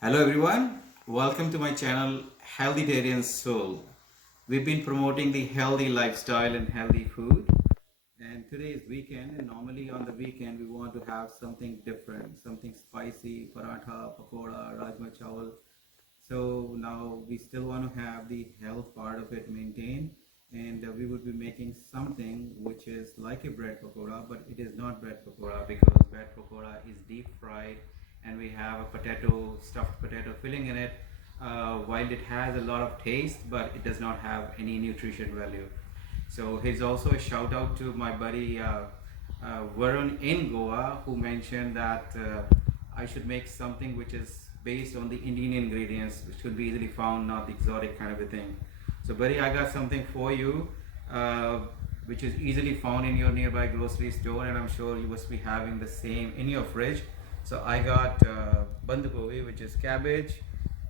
Hello everyone, welcome to my channel HealthyTarian Soul. We've been promoting the healthy lifestyle and healthy food, and today is weekend, and normally on the weekend we want to have something different, something spicy, paratha, pakoda, rajma chawal. So now we still want to have the health part of it maintained, and we would be making something which is like a bread pakoda, but it is not bread pakoda because bread pakoda is deep fried, and we have a stuffed potato filling in it. While it has a lot of taste, but it does not have any nutrition value. So here's also a shout out to my buddy Varun in Goa, who mentioned that I should make something which is based on the Indian ingredients, which could be easily found, not the exotic kind of a thing. So buddy, I got something for you, uh, which is easily found in your nearby grocery store, and I'm sure you must be having the same in your fridge. So I got bandh gobi, which is cabbage,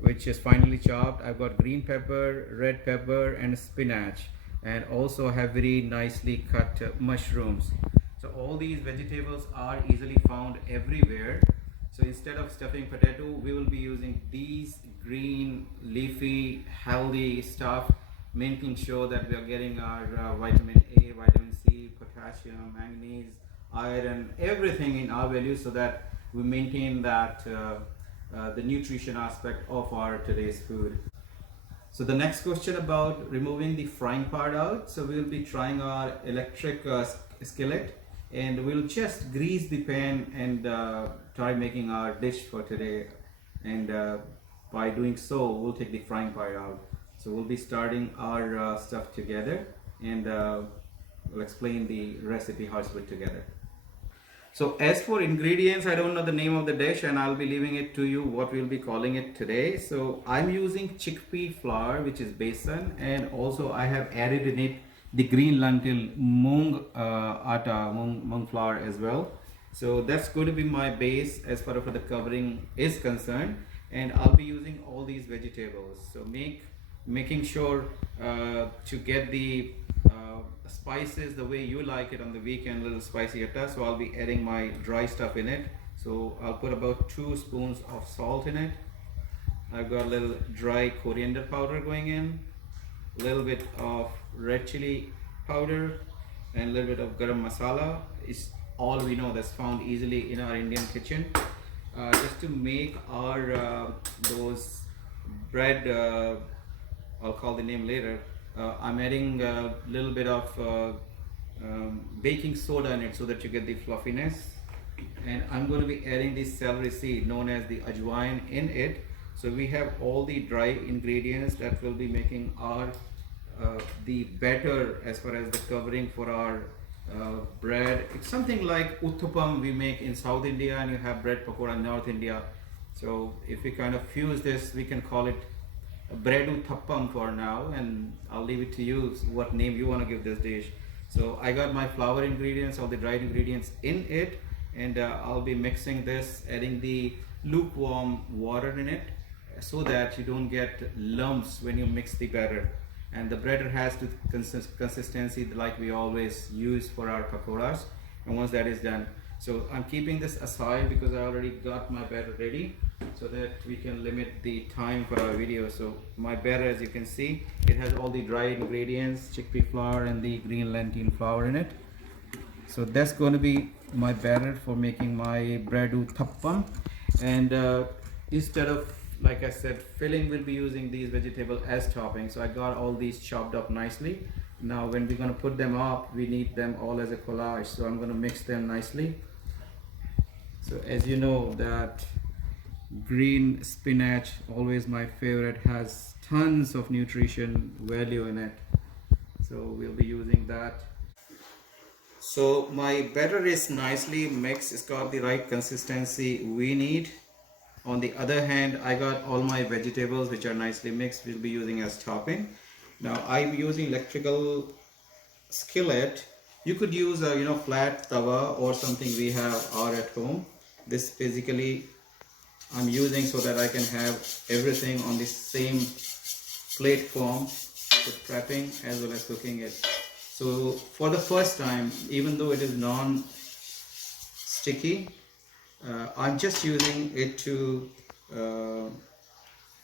which is finely chopped. I've got green pepper, red pepper, and spinach, and also have very nicely cut mushrooms. So all these vegetables are easily found everywhere. So instead of stuffing potato, we will be using these green, leafy, healthy stuff, making sure that we are getting our vitamin A, vitamin C, potassium, manganese, iron, everything in our value, so that we maintain that the nutrition aspect of our today's food. So the next question about removing the frying part out. So we'll be trying our electric skillet, and we'll just grease the pan and try making our dish for today. And by doing so, we'll take the frying part out. So we'll be starting our stuff together, and we'll explain the recipe how it's put together. So as for ingredients, I don't know the name of the dish, and I'll be leaving it to you what we'll be calling it today. So I'm using chickpea flour, which is besan, and also I have added in it the green lentil mung flour as well. So that's going to be my base as far as the covering is concerned, and I'll be using all these vegetables. So making sure to get the spices the way you like it on the weekend, a little spicy atta. So I'll be adding my dry stuff in it. So I'll put about 2 spoons of salt in it. I've got a little dry coriander powder going in, a little bit of red chili powder, and a little bit of garam masala. Is all we know that's found easily in our Indian kitchen, just to make our those bread, I'll call the name later. I'm adding a little bit of baking soda in it so that you get the fluffiness, and I'm going to be adding the celery seed known as the ajwain in it. So we have all the dry ingredients that will be making our the batter as far as the covering for our bread. It's something like utthapam we make in South India, and you have bread pakoda in North India. So if we kind of fuse this, we can call it Breadutthapam for now, and I'll leave it to you what name you want to give this dish. So I got my flour ingredients, all the dried ingredients in it, and I'll be mixing this, adding the lukewarm water in it, so that you don't get lumps when you mix the batter. And the batter has to consistency like we always use for our pakoras. And once that is done, so I'm keeping this aside because I already got my batter ready, so that we can limit the time for our video. So my batter, as you can see, it has all the dry ingredients, chickpea flour and the green lentil flour in it. So that's going to be my batter for making my breadutthapam. And instead of, like I said, filling, we'll be using these vegetables as topping. So I got all these chopped up nicely. Now when we're going to put them up, we need them all as a collage. So I'm going to mix them nicely. So as you know that green spinach, always my favorite, has tons of nutrition value in it. So we'll be using that. So my batter is nicely mixed. It's got the right consistency we need. On the other hand, I got all my vegetables which are nicely mixed. We'll be using as topping. Now I'm using electrical skillet. You could use a flat tawa or something we have out at home. This basically I'm using so that I can have everything on the same platform for prepping as well as cooking it. So for the first time, even though it is non-sticky, I'm just using it to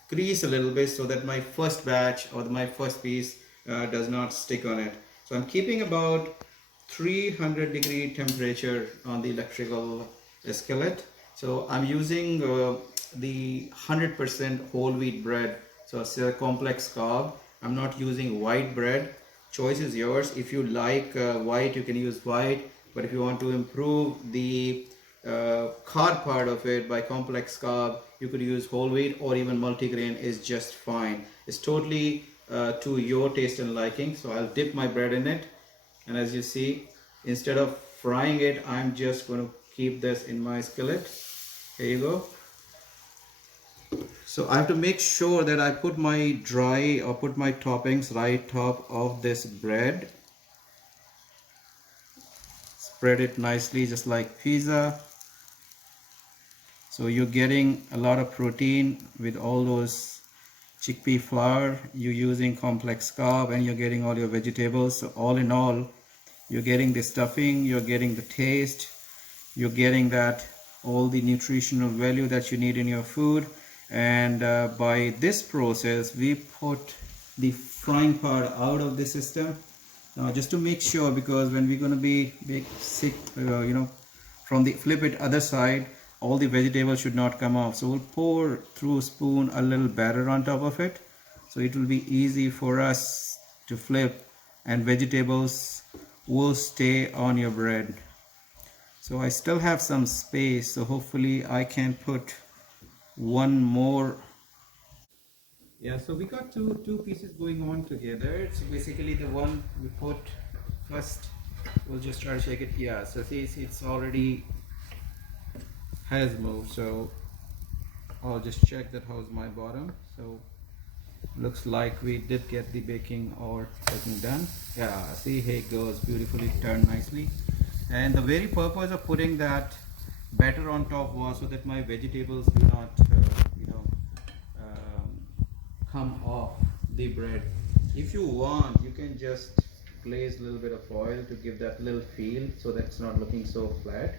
crease a little bit so that my first batch or my first piece does not stick on it. So I'm keeping about 300-degree temperature on the electrical skillet. So I'm using the 100% whole wheat bread. So it's a complex carb. I'm not using white bread. Choice is yours. If you like white, you can use white. But if you want to improve the carb part of it by complex carb, you could use whole wheat, or even multigrain is just fine. It's totally to your taste and liking. So I'll dip my bread in it, and as you see, instead of frying it, I'm just going to keep this in my skillet. Here you go. So I have to make sure that I put my dry or put my toppings right top of this bread. Spread it nicely just like pizza. So you're getting a lot of protein with all those chickpea flour. You're using complex carb and you're getting all your vegetables. So all in all, you're getting the stuffing, you're getting the taste, you're getting that all the nutritional value that you need in your food. And by this process, we put the frying part out of the system. Now, just to make sure, because when we're going to be from the flip it other side, all the vegetables should not come off. So we'll pour through a spoon a little batter on top of it, so it will be easy for us to flip and vegetables will stay on your bread. So I still have some space, so hopefully I can put one more. Yeah, so we got two pieces going on together. So basically the one we put first, we'll just try to shake it. Yeah, so see, it's already has moved. So I'll just check that how's my bottom. So looks like we did get the baking or cooking done. Yeah, see, here it goes, beautifully turned nicely. And the very purpose of putting that batter on top was so that my vegetables do not come off the bread. If you want, you can just glaze a little bit of oil to give that little feel so that it's not looking so flat.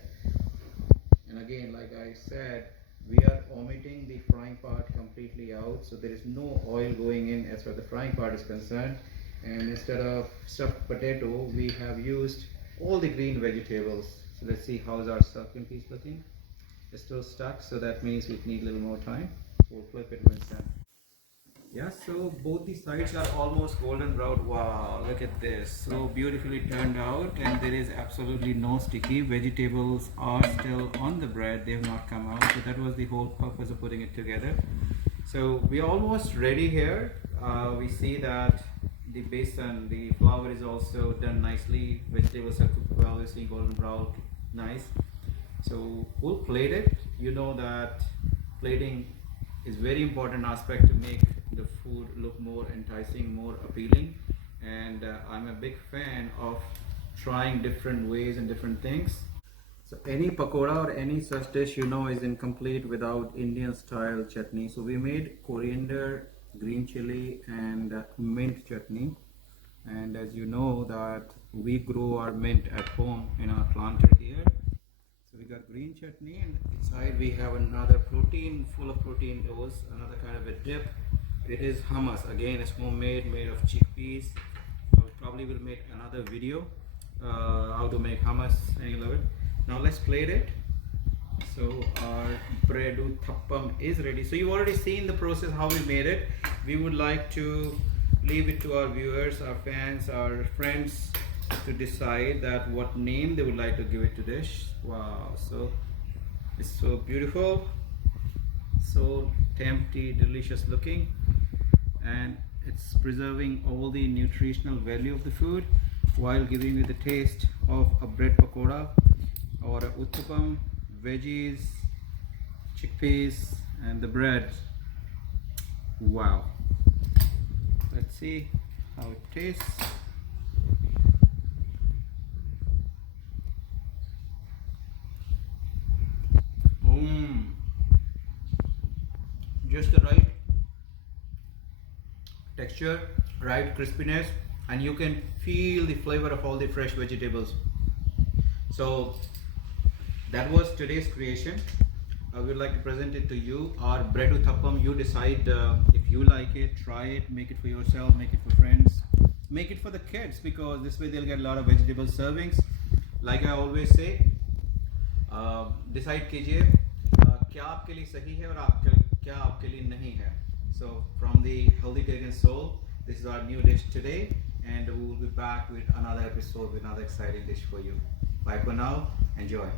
And again, like I said, we are omitting the frying part completely out, so there is no oil going in as far as the frying part is concerned. And instead of stuffed potato, we have used all the green vegetables. So let's see how's our second piece looking. It's still stuck, so that means we need a little more time. We'll flip it when it's done. Yeah, so both the sides are almost golden brown. Wow, look at this. So beautifully turned out, and there is absolutely no sticky. Vegetables are still on the bread. They have not come out. So that was the whole purpose of putting it together. So we're almost ready here. We see that the besan, the flour is also done nicely. Vegetables are cooked well. We're seeing golden brown, nice. So we'll plate it. You know that plating is very important aspect to make the food look more enticing, more appealing. And I'm a big fan of trying different ways and different things. So any pakoda or any such dish, you know, is incomplete without Indian style chutney. So we made coriander, green chili and mint chutney. And as you know that we grow our mint at home in our planter here. So we got green chutney, and inside we have another protein, full of protein dose, another kind of a dip. It is hummus. Again, it's homemade, made of chickpeas. So probably will make another video how to make hummus, and you love it. Now let's plate it. So our breadutthapam is ready. So you've already seen the process how we made it. We would like to leave it to our viewers, our fans, our friends to decide that what name they would like to give it to dish. Wow, so it's so beautiful, so tempting, delicious looking, and it's preserving all the nutritional value of the food while giving you the taste of a bread pakoda or a utthapam, veggies, chickpeas and the bread. Wow, let's see how it tastes. Just the right texture, right crispiness, and you can feel the flavor of all the fresh vegetables. So that was today's creation. I would like to present it to you. Our bread utthapam. You decide if you like it, try it, make it for yourself, make it for friends, make it for the kids, because this way they'll get a lot of vegetable servings. Like I always say, decide कीजिए क्या आपके लिए सही है और क्या आपके लिए नहीं है. So from the HealthyTarian soul, this is our new dish today, and we will be back with another episode with another exciting dish for you. Bye for now. Enjoy.